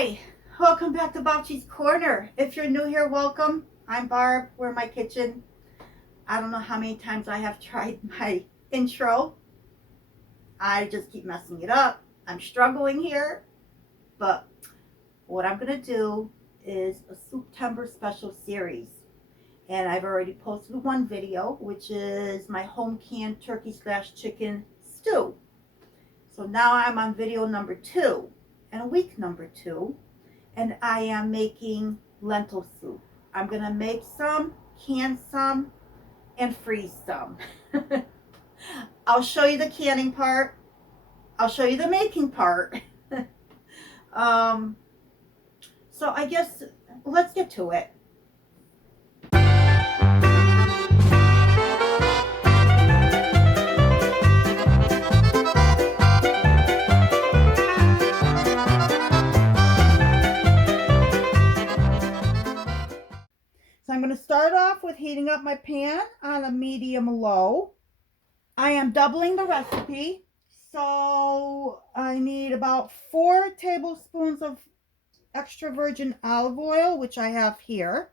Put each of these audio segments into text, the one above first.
Hi, welcome back to Bopchi's Corner. If you're new here, welcome. I'm Barb. We're in my kitchen. I don't know how many times I have tried my intro. I just keep messing it up. I'm struggling here, but what I'm going to do is a Soup-tember Special series. And I've already posted one video, which is my home canned turkey/chicken stew. So now I'm on video number 2 and week number 2. And I am making lentil soup. I'm going to make some, can some, and freeze some. I'll show you the canning part. I'll show you the making part. So I guess let's get to it. So I'm going to start off with heating up my pan on a medium-low. I am doubling the recipe, so I need about 4 tablespoons of extra virgin olive oil, which I have here.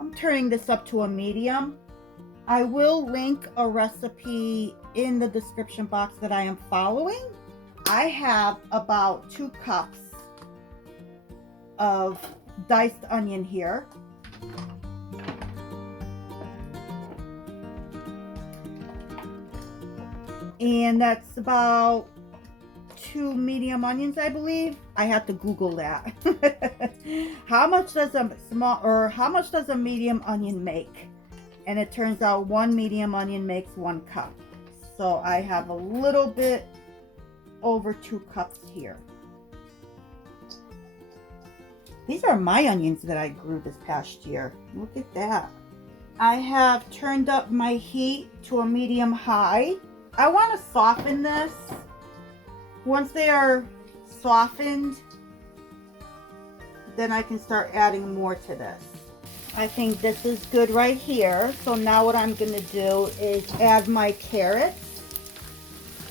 I'm turning this up to a medium. I will link a recipe in the description box that I am following. I have about 2 cups of diced onion here. And that's about 2 medium onions, I believe. I have to Google that. How much does a medium onion make? And it turns out 1 medium onion makes 1 cup. So I have a little bit over 2 cups here. These are my onions that I grew this past year. Look at that. I have turned up my heat to a medium high. I want to soften this. Once they are softened, then I can start adding more to this. I think this is good right here. So now what I'm going to do is add my carrots.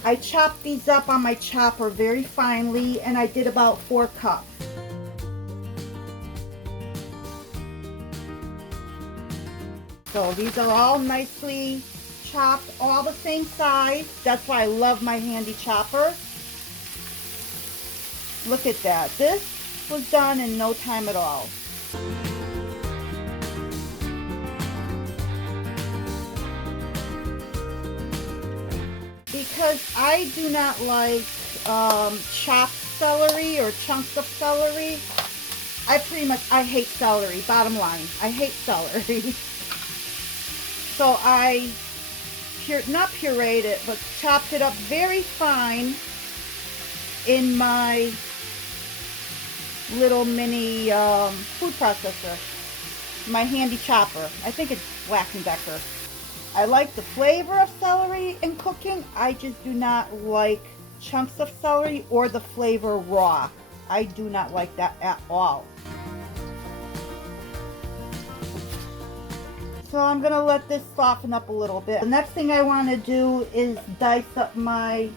I chopped these up on my chopper very finely, and I did about 4 cups. So these are all nicely chopped, all the same size. That's why I love my handy chopper. Look at that. This was done in no time at all. Because I do not like chopped celery or chunks of celery. I hate celery, bottom line. I hate celery. So I, not pureed it, but chopped it up very fine in my little mini food processor. My handy chopper. I think it's Black & Decker. I like the flavor of celery in cooking. I just do not like chunks of celery or the flavor raw. I do not like that at all. So I'm going to let this soften up a little bit. The next thing I want to do is dice up my,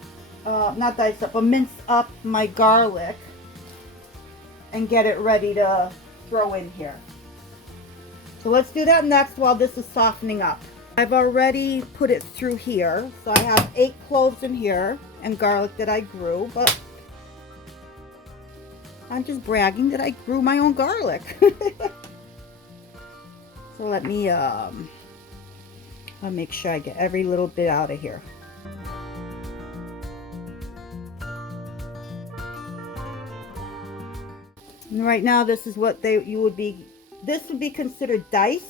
not dice up, but mince up my garlic and get it ready to throw in here. So let's do that next while this is softening up. I've already put it through here, so I have 8 cloves in here and garlic that I grew, but I'm just bragging that I grew my own garlic. So let me I'll make sure I get every little bit out of here. And right now this is what this would be considered diced.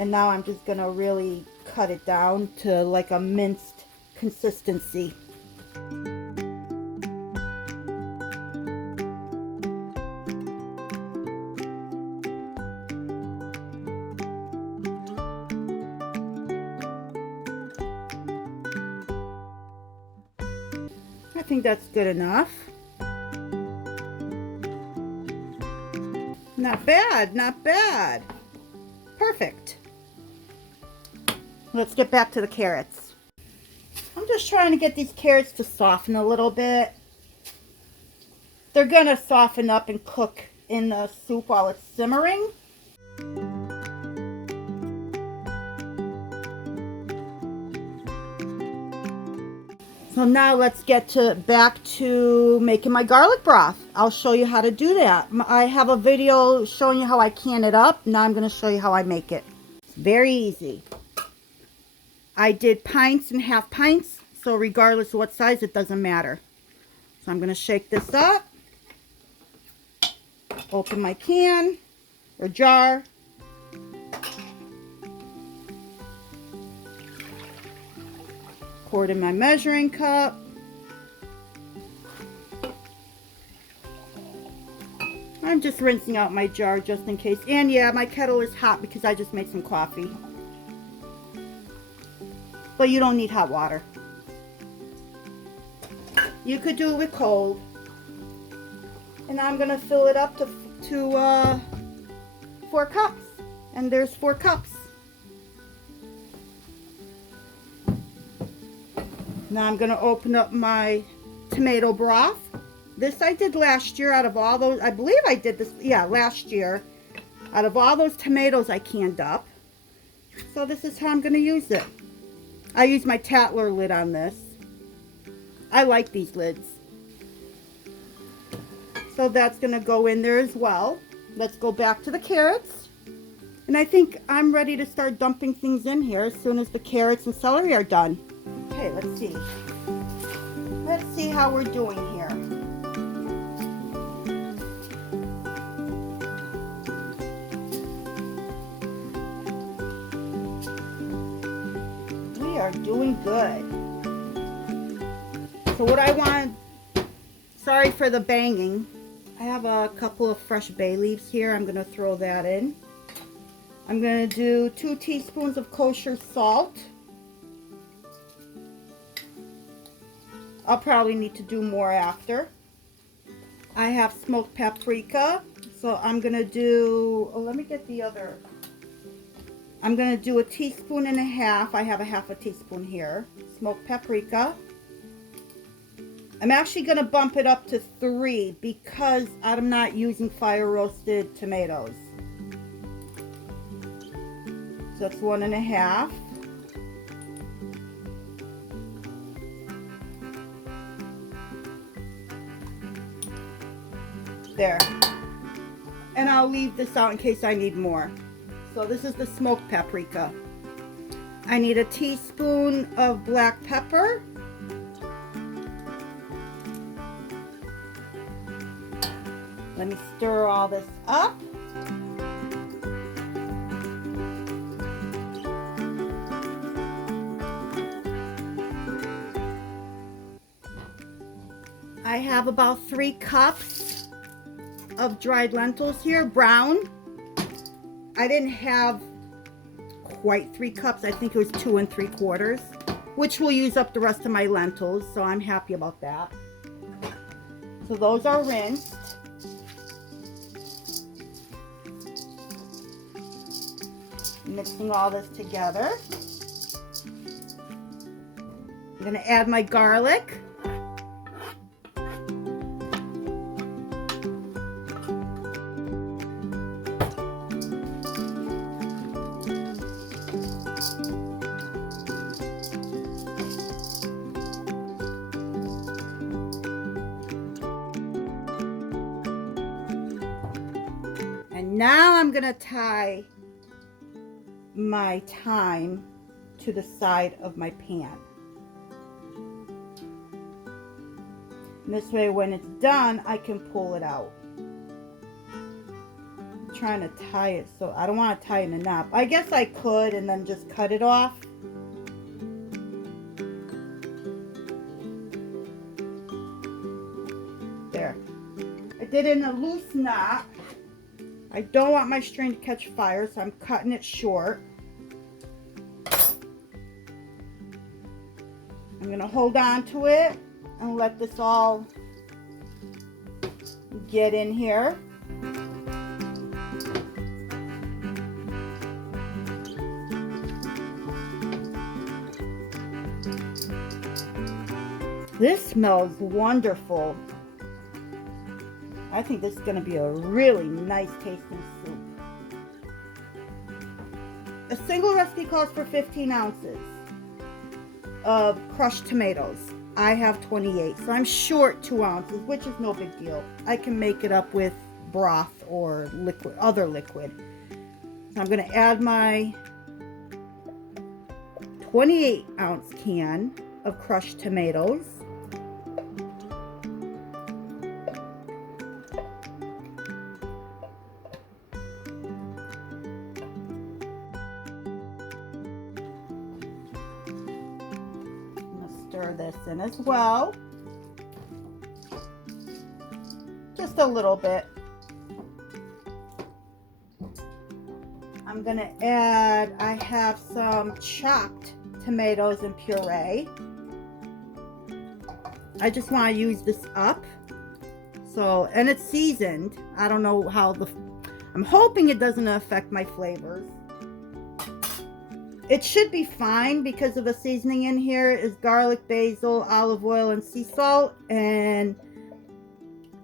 And now I'm just going to really cut it down to like a minced consistency. I think that's good enough. Not bad, not bad. Perfect. Let's get back to the carrots. I'm just trying to get these carrots to soften a little bit. They're gonna soften up and cook in the soup while it's simmering. So now let's get back to making my garlic broth. I'll show you how to do that. I have a video showing you how I can it up. Now I'm going to show you how I make it. It's very easy. I did pints and half pints, so regardless of what size, it doesn't matter. So I'm going to shake this up. Open my can or jar. Pour it in my measuring cup. I'm just rinsing out my jar just in case. And yeah, my kettle is hot because I just made some coffee. But you don't need hot water. You could do it with cold. And I'm going to fill it up to 4 cups. And there's 4 cups. Now I'm going to open up my tomato broth. This I did last year out of all those. I believe I did this, yeah, last year. Out of all those tomatoes I canned up. So this is how I'm going to use it. I use my Tatler lid on this. I like these lids. So that's going to go in there as well. Let's go back to the carrots. And I think I'm ready to start dumping things in here as soon as the carrots and celery are done. Okay, let's see. Let's see how we're doing here. We are doing good. So what I want, sorry for the banging. I have a couple of fresh bay leaves here. I'm going to throw that in. I'm going to do 2 teaspoons of kosher salt. I'll probably need to do more after. I have smoked paprika. So I'm going to do, let me get the other. I'm going to do 1.5 teaspoons. I have a 1/2 teaspoon here. Smoked paprika. I'm actually going to bump it up to 3 because I'm not using fire roasted tomatoes. So that's 1.5. There. And I'll leave this out in case I need more. So this is the smoked paprika. I need 1 teaspoon of black pepper. Let me stir all this up. I have about 3 cups of dried lentils here, brown. I didn't have quite 3 cups. I think it was 2 3/4, which will use up the rest of my lentils, so I'm happy about that. So those are rinsed. Mixing all this together. I'm going to add my garlic. And now I'm going to tie my thyme to the side of my pan. And this way when it's done, I can pull it out. I'm trying to tie it, so I don't want to tie it in a knot. I guess I could and then just cut it off. There. I did it in a loose knot. I don't want my string to catch fire, so I'm cutting it short. I'm going to hold on to it and let this all get in here. This smells wonderful. I think this is going to be a really nice tasting soup. A single recipe calls for 15 ounces of crushed tomatoes. I have 28, so I'm short 2 ounces, which is no big deal. I can make it up with broth or liquid, other liquid. So I'm going to add my 28 ounce can of crushed tomatoes. Stir this in as well. Just a little bit. I'm gonna add, I have some chopped tomatoes and puree. I just want to use this up. So, and it's seasoned. I don't know how I'm hoping it doesn't affect my flavors. It should be fine because of the seasoning in here is garlic, basil, olive oil, and sea salt. And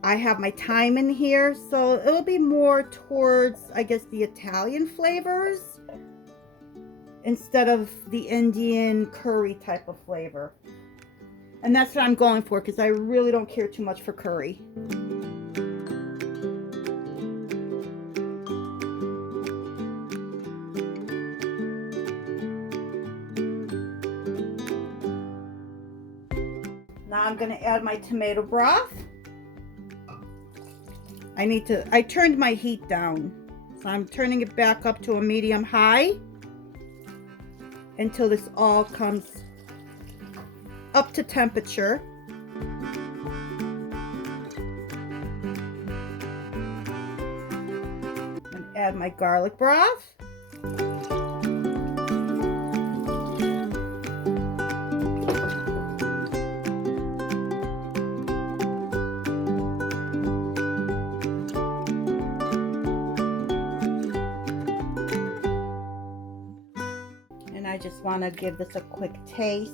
I have my thyme in here. So it'll be more towards, I guess, the Italian flavors instead of the Indian curry type of flavor. And that's what I'm going for because I really don't care too much for curry. Now I'm going to add my tomato broth. I turned my heat down. So I'm turning it back up to a medium high until this all comes up to temperature. And add my garlic broth. I just want to give this a quick taste.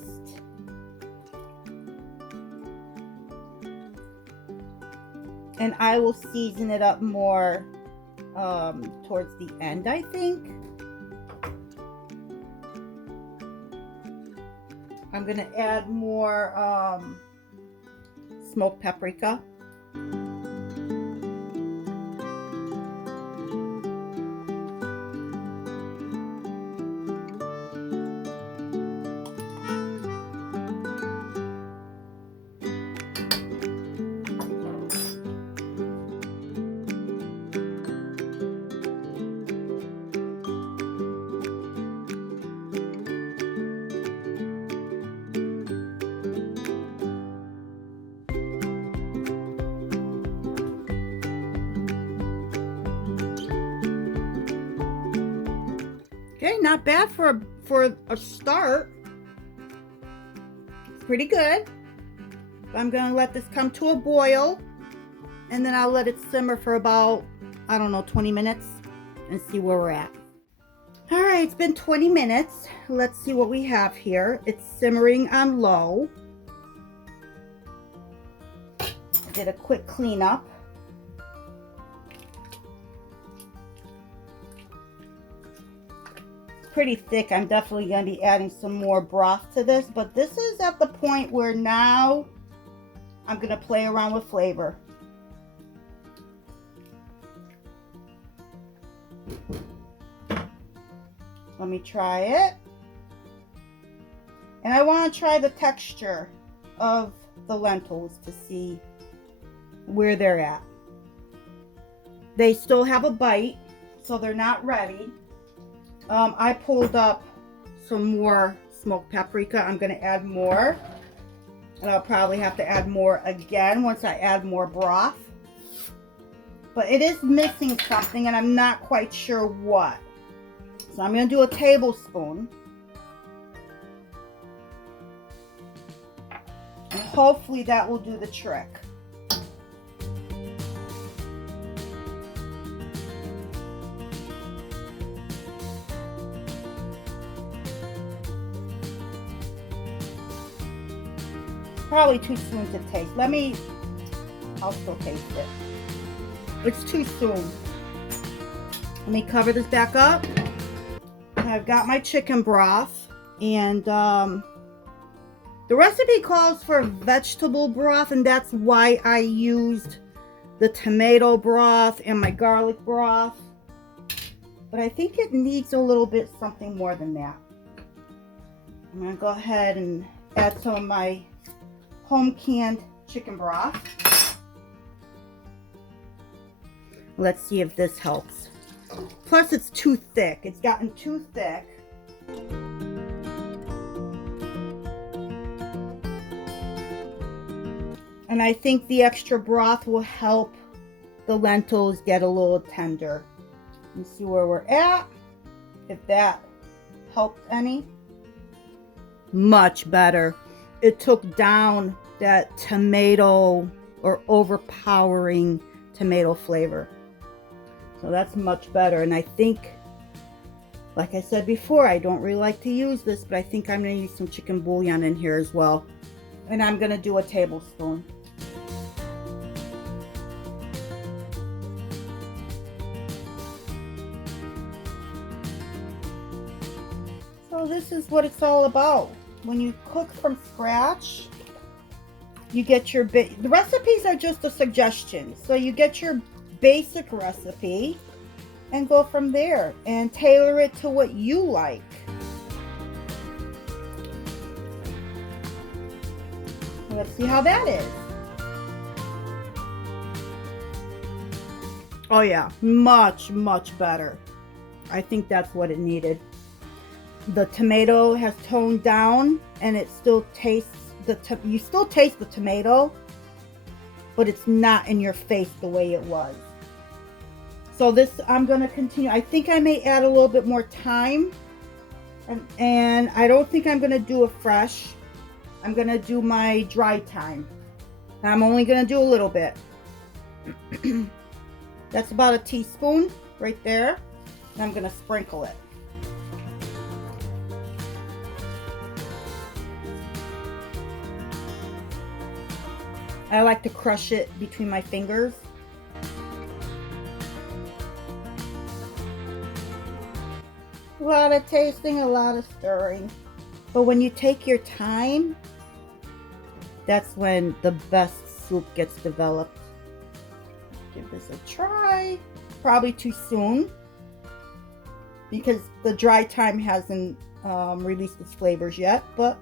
And I will season it up more towards the end, I think. I'm going to add more smoked paprika. Okay, not bad for a start. It's pretty good. I'm going to let this come to a boil, and then I'll let it simmer for about, I don't know, 20 minutes and see where we're at. All right, it's been 20 minutes. Let's see what we have here. It's simmering on low. I did a quick cleanup. Pretty thick. I'm definitely going to be adding some more broth to this, but this is at the point where now I'm going to play around with flavor. Let me try it. And I want to try the texture of the lentils to see where they're at. They still have a bite, so they're not ready. I pulled up some more smoked paprika. I'm going to add more. And I'll probably have to add more again once I add more broth. But it is missing something, and I'm not quite sure what. So I'm going to do a tablespoon. And hopefully that will do the trick. probably too soon to taste. I'll still taste it. It's too soon. Let me cover this back up. I've got my chicken broth, and the recipe calls for vegetable broth, and that's why I used the tomato broth and my garlic broth. But I think it needs a little bit something more than that. I'm going to go ahead and add some of my home canned chicken broth. Let's see if this helps. Plus it's too thick. It's gotten too thick. And I think the extra broth will help the lentils get a little tender. Let's see where we're at. If that helped any. Much better. It took down that tomato or overpowering tomato flavor. So that's much better. And I think, like I said before, I don't really like to use this, but I think I'm going to use some chicken bouillon in here as well. And I'm going to do a tablespoon. So this is what it's all about. When you cook from scratch, you get your the recipes are just a suggestion. So you get your basic recipe and go from there and tailor it to what you like. Let's see how that is. Oh yeah, much better. I think that's what it needed. The tomato has toned down, and it still tastes you still taste the tomato, but it's not in your face the way it was. So this, I'm going to continue. I think I may add a little bit more thyme, and I don't think I'm going to do a fresh. I'm going to do my dry thyme. I'm only going to do a little bit. That's about a teaspoon right there. And I'm going to sprinkle it. I like to crush it between my fingers. A lot of tasting, a lot of stirring. But when you take your time, that's when the best soup gets developed. Give this a try. Probably too soon, because the dry thyme hasn't released its flavors yet, but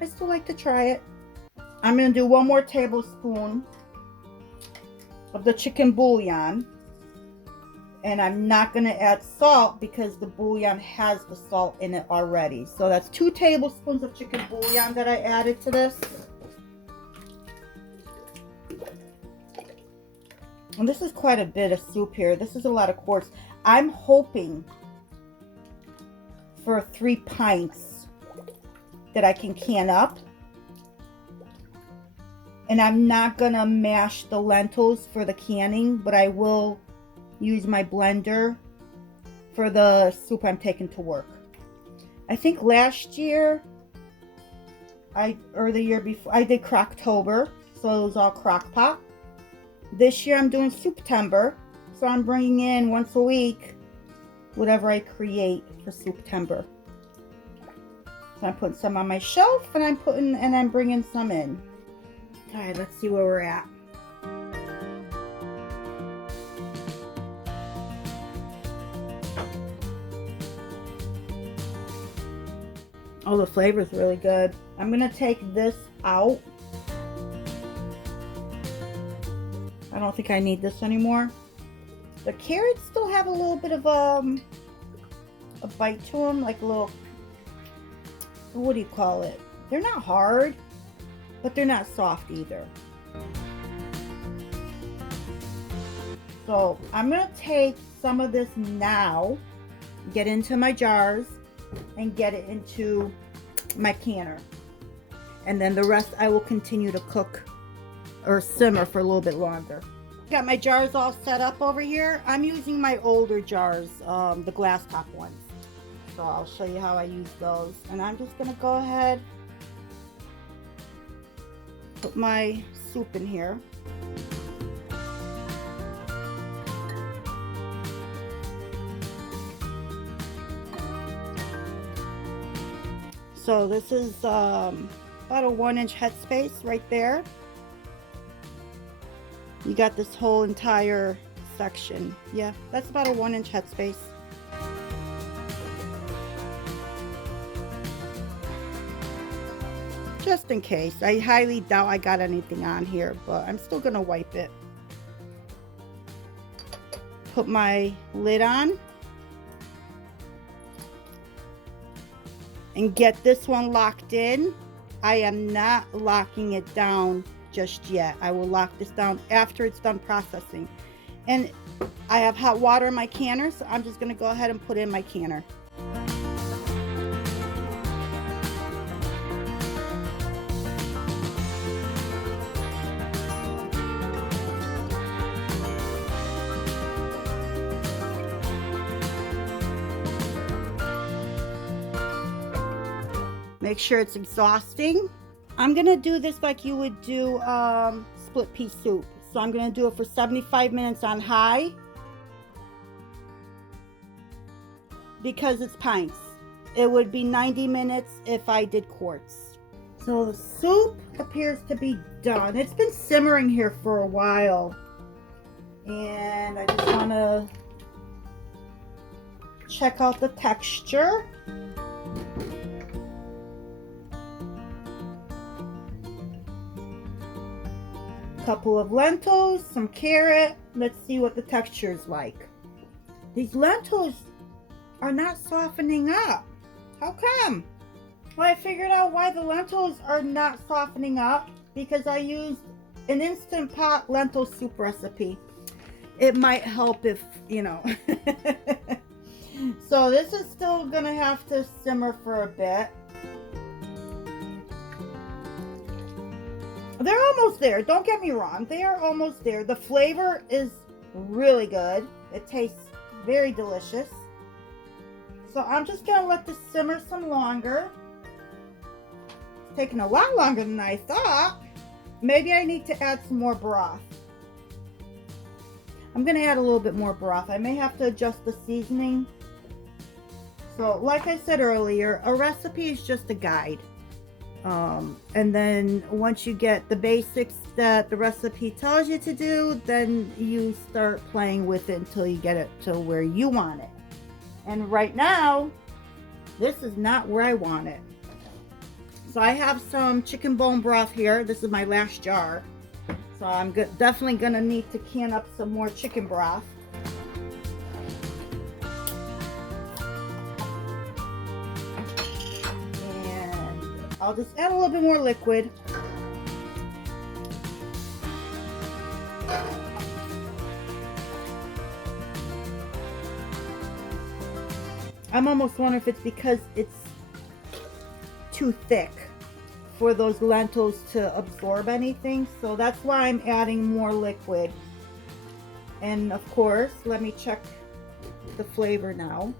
I still like to try it. I'm going to do 1 more tablespoon of the chicken bouillon. And I'm not going to add salt because the bouillon has the salt in it already. So that's 2 tablespoons of chicken bouillon that I added to this. And this is quite a bit of soup here. This is a lot of quarts. I'm hoping for 3 pints that I can can up. And I'm not going to mash the lentils for the canning, but I will use my blender for the soup I'm taking to work. I think last year, or the year before, I did Crocktober, so it was all crock pot. This year I'm doing Soup-tember, so I'm bringing in once a week whatever I create for Soup-tember. So I'm putting some on my shelf, and I'm bringing some in. All right, let's see where we're at. Oh, the flavor is really good. I'm gonna take this out. I don't think I need this anymore. The carrots still have a little bit of a bite to them, like a little, what do you call it? They're not hard, but they're not soft either. So I'm gonna take some of this now, get into my jars, and get it into my canner. And then the rest I will continue to cook or simmer for a little bit longer. Got my jars all set up over here. I'm using my older jars, the glass top ones. So I'll show you how I use those. And I'm just gonna go ahead Put my soup in here. So this is about a 1-inch headspace right there. You got this whole entire section. Yeah, that's about a 1-inch headspace. Just in case. I highly doubt I got anything on here, but I'm still gonna wipe it. Put my lid on. And get this one locked in. I am not locking it down just yet. I will lock this down after it's done processing. And I have hot water in my canner, so I'm just gonna go ahead and put in my canner. Make sure it's exhausting. I'm gonna do this like you would do split pea soup. So I'm gonna do it for 75 minutes on high because it's pints. It would be 90 minutes if I did quarts. So the soup appears to be done. It's been simmering here for a while. And I just wanna check out the texture. Couple of lentils, some carrot. Let's see what the texture is like. These lentils are not softening up. How come? Well, I figured out why the lentils are not softening up, because I used an Instant Pot lentil soup recipe. It might help if, you know. So this is still gonna have to simmer for a bit. They're almost there. Don't get me wrong. They are almost there. The flavor is really good. It tastes very delicious. So I'm just going to let this simmer some longer. It's taking a lot longer than I thought. Maybe I need to add some more broth. I'm going to add a little bit more broth. I may have to adjust the seasoning. So like I said earlier, a recipe is just a guide. And then once you get the basics that the recipe tells you to do, then you start playing with it until you get it to where you want it. And right now, this is not where I want it. So I have some chicken bone broth here. This is my last jar. So I'm definitely gonna need to can up some more chicken broth. I'll just add a little bit more liquid. I'm almost wondering if it's because it's too thick for those lentils to absorb anything. So that's why I'm adding more liquid. And of course, let me check the flavor now.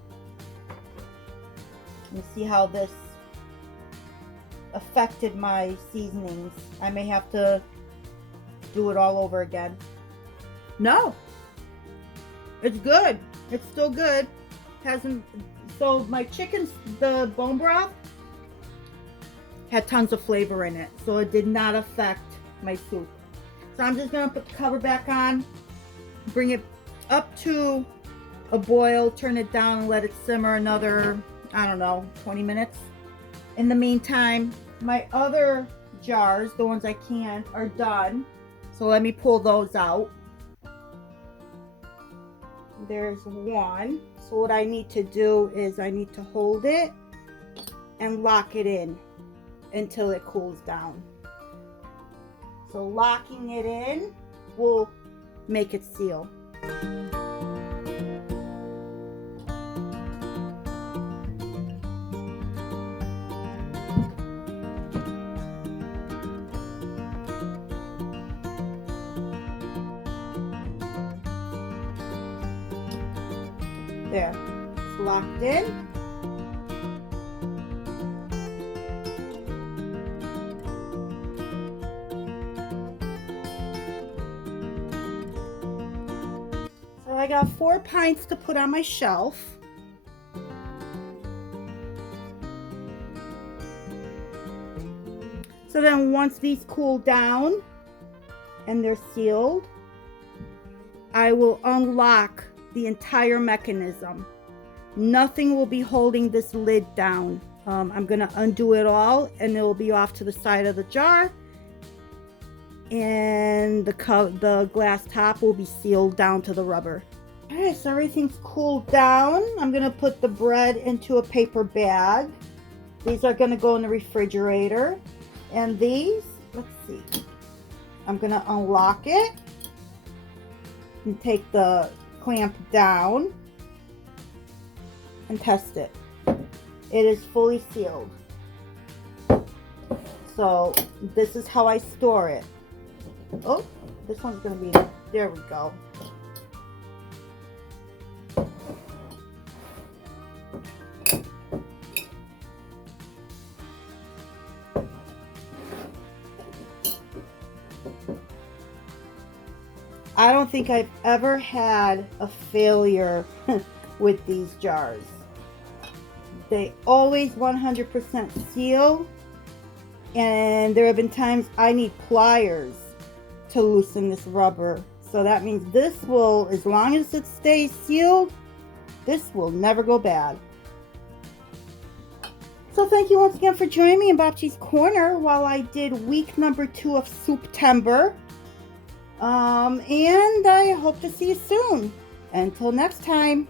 Let me see how this affected my seasonings. I may have to do it all over again. No, it's good. It's still good. Hasn't. So my chicken, the bone broth had tons of flavor in it, so it did not affect my soup. So I'm just gonna put the cover back on, bring it up to a boil, turn it down, and let it simmer another, I don't know, 20 minutes. In the meantime, my other jars, the ones I can, are done. So let me pull those out. There's one. So what I need to do is I need to hold it and lock it in until it cools down. So locking it in will make it seal. There, it's locked in. I got 4 pints to put on my shelf. So then once these cool down and they're sealed, I will unlock the entire mechanism. Nothing will be holding this lid down. I'm gonna undo it all and it will be off to the side of the jar, and the glass top will be sealed down to the rubber. Alright, so everything's cooled down. I'm gonna put the bread into a paper bag. These are gonna go in the refrigerator. And these, let's see, I'm gonna unlock it and take the clamp down and test it. It is fully sealed. So this is how I store it. Oh, this one's gonna be, there we go. I don't think I've ever had a failure with these jars. They always 100% seal, and there have been times I need pliers to loosen this rubber. So that means this will, as long as it stays sealed, this will never go bad. So thank you once again for joining me in Bopchi's Corner while I did week number 2 of Soup-tember. And I hope to see you soon. Until next time.